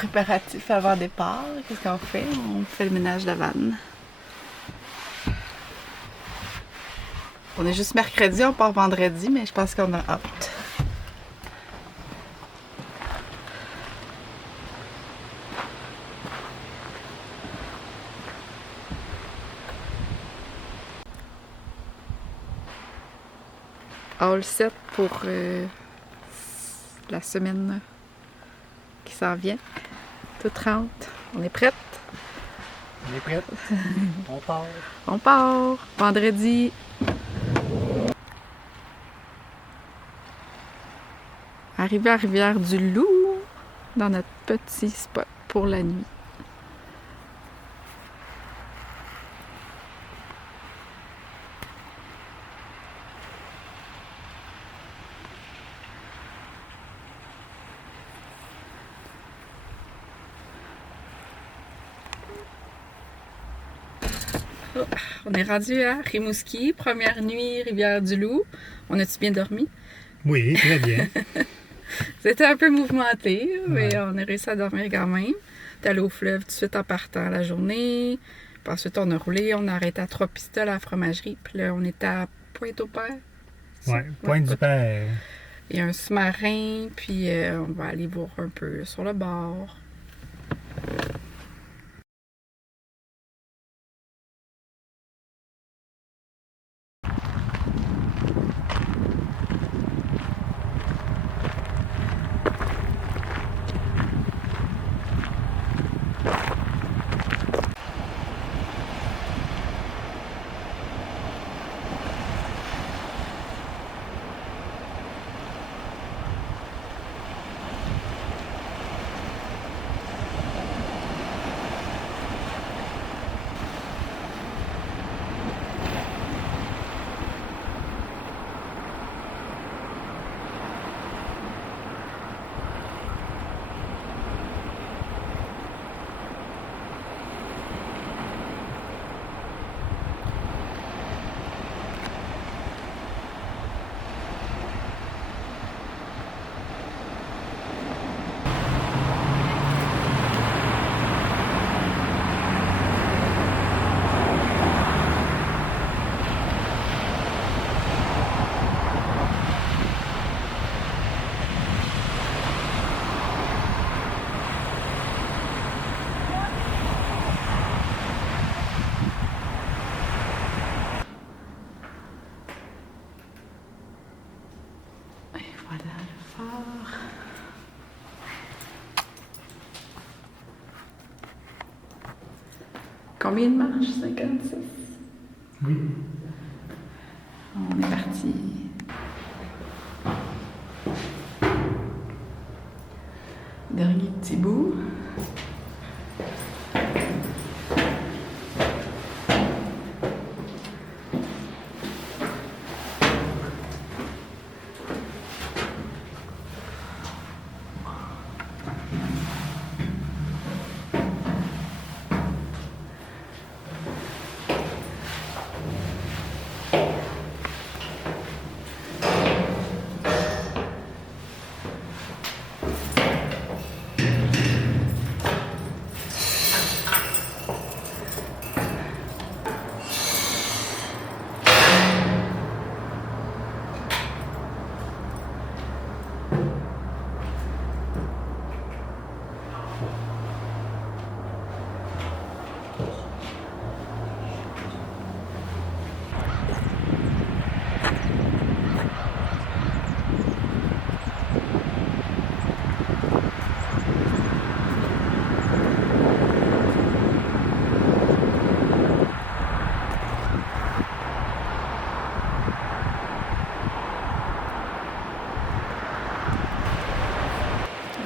préparatifs avant départ. Qu'est-ce qu'on fait? On fait le ménage de la vanne. On est juste mercredi, on part vendredi, mais je pense qu'on a hâte. All set pour la semaine qui s'en vient. Toute rentre. On est prête? On est prête. On part. On part. Vendredi. Arrivé à Rivière-du-Loup, dans notre petit spot pour la nuit. Oh, on est rendu à Rimouski, première nuit, Rivière-du-Loup. On a-tu bien dormi? Oui, très bien. C'était un peu mouvementé, mais on a réussi à dormir quand même. On est allé au fleuve tout de suite en partant la journée. Puis ensuite, on a roulé, on a arrêté à Trois-Pistoles à la fromagerie. Puis là, on était à Pointe-au-Père. Oui, Pointe-du-Père. Il y a un sous-marin, puis on va aller voir un peu sur le bord. Voilà le phare. Combien de marches? 56? Oui. On est parti. Dernier petit bout.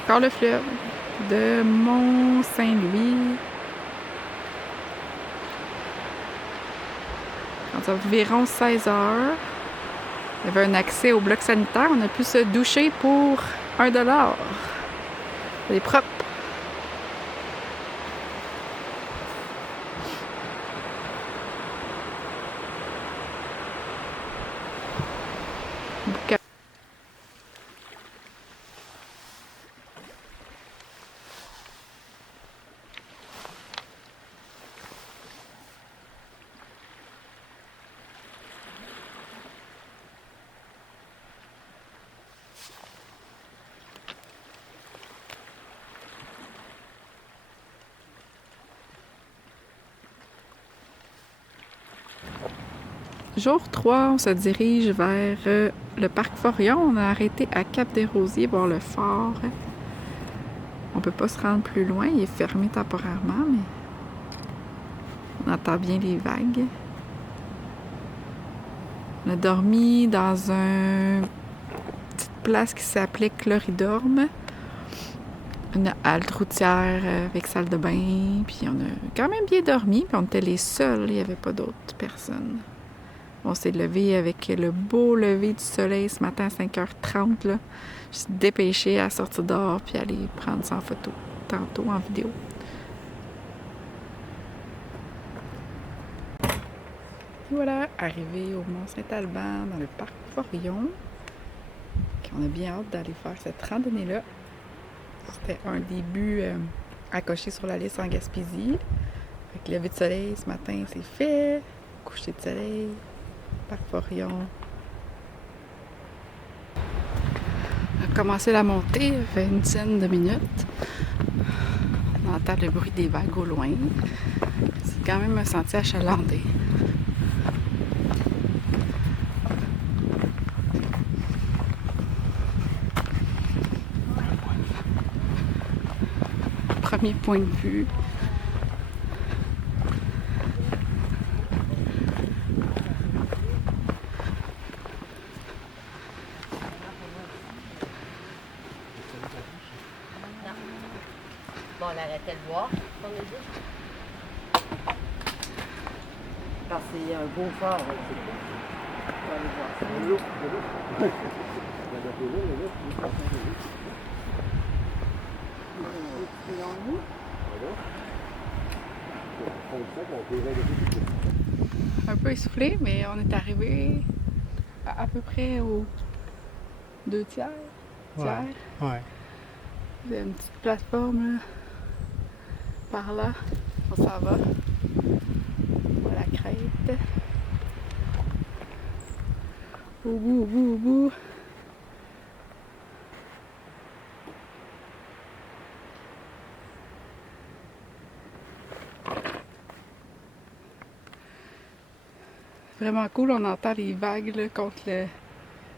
Encore le fleuve de Mont-Saint-Louis. Environ 16 heures. Il y avait un accès au bloc sanitaire. On a pu se doucher pour 1$. Elle est propre. Jour 3, on se dirige vers le parc Forillon. On a arrêté à Cap-des-Rosiers voir le fort. On peut pas se rendre plus loin, il est fermé temporairement, mais on entend bien les vagues. On a dormi dans une petite place qui s'appelait Cloridorme. Une halte routière avec salle de bain, puis on a quand même bien dormi, puis on était les seuls, il n'y avait pas d'autres personnes. On s'est levé avec le beau lever du soleil ce matin à 5h30. Là. Je suis dépêchée à sortir dehors puis aller prendre ça en photo tantôt en vidéo. Et voilà, arrivé au Mont-Saint-Alban dans le parc Forillon. On a bien hâte d'aller faire cette randonnée-là. C'était un début à cocher sur la liste en Gaspésie. Avec le lever de soleil ce matin, c'est fait. Coucher de soleil, parc Forillon. On a commencé la montée, ça fait une dizaine de minutes. On entend le bruit des vagues au loin. C'est quand même un sentier achalandé. Premier point de vue. Bon, on arrêtait de voir, on a dit. Parce que c'est un beau phare, on va aller voir ça. Un peu essoufflé, mais on est arrivé à peu près aux 2 tiers. Ouais. Il y a une petite plateforme là, par là. On s'en va. On voit la crête. Au bout, au bout, au bout. Vraiment cool, on entend les vagues là, contre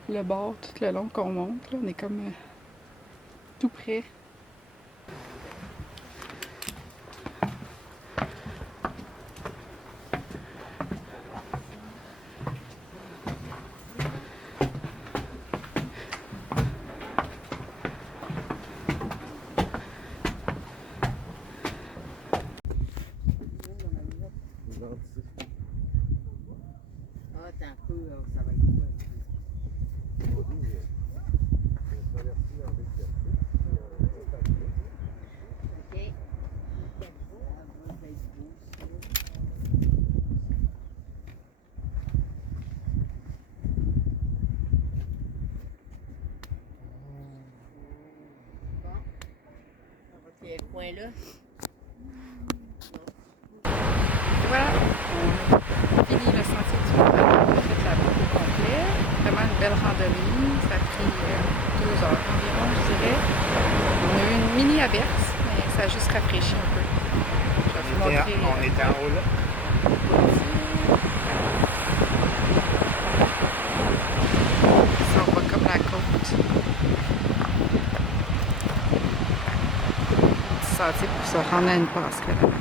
le bord tout le long qu'on monte. Là. On est comme tout près. Ah, t'as un peu, ça va être quoi? Ok. Ce coin-là. Voilà, on a fini le sentier du Mont. On a fait la boucle au complet. Vraiment une belle randonnée. Ça a pris 2 heures environ, je dirais. On a eu une mini averse, mais ça a juste rafraîchi un peu. Je vais vous montrer. On était en haut là. Ça, on voit comme la côte. Un petit sentier pour se rendre à une passerelle.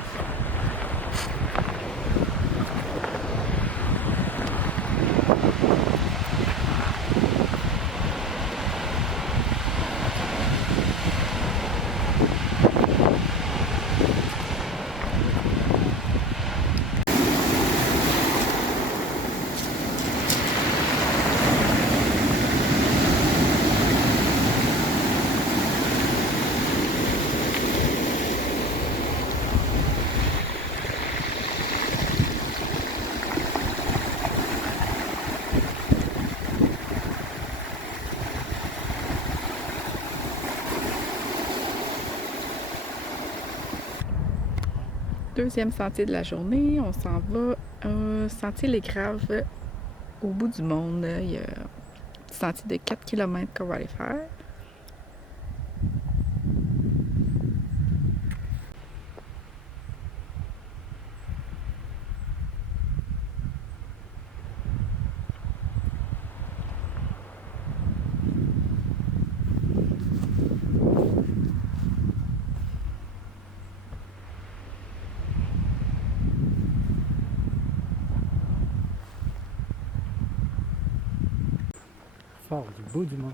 Deuxième sentier de la journée, on s'en va au sentier Les Graves au bout du monde. Il y a un petit sentier de 4 km qu'on va aller faire. fort du bout du monde.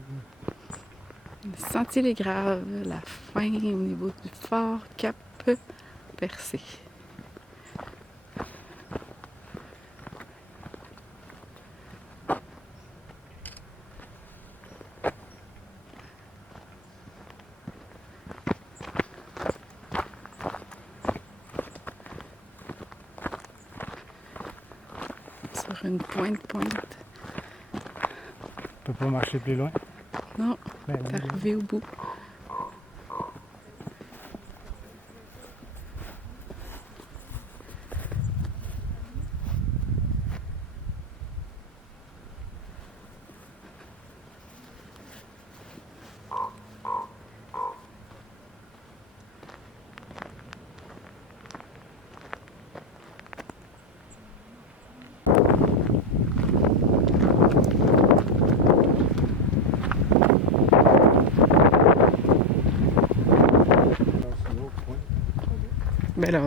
Sentier les Graves, la fin au niveau du fort Cap Percé. Sur une pointe. On peut pas marcher plus loin. Non, Ben, t'es arrivé au bout. Ben là,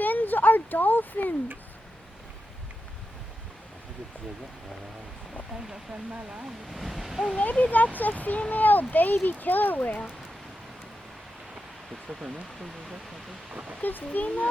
Dolphins are dolphins. Or maybe that's a female baby killer whale. Because female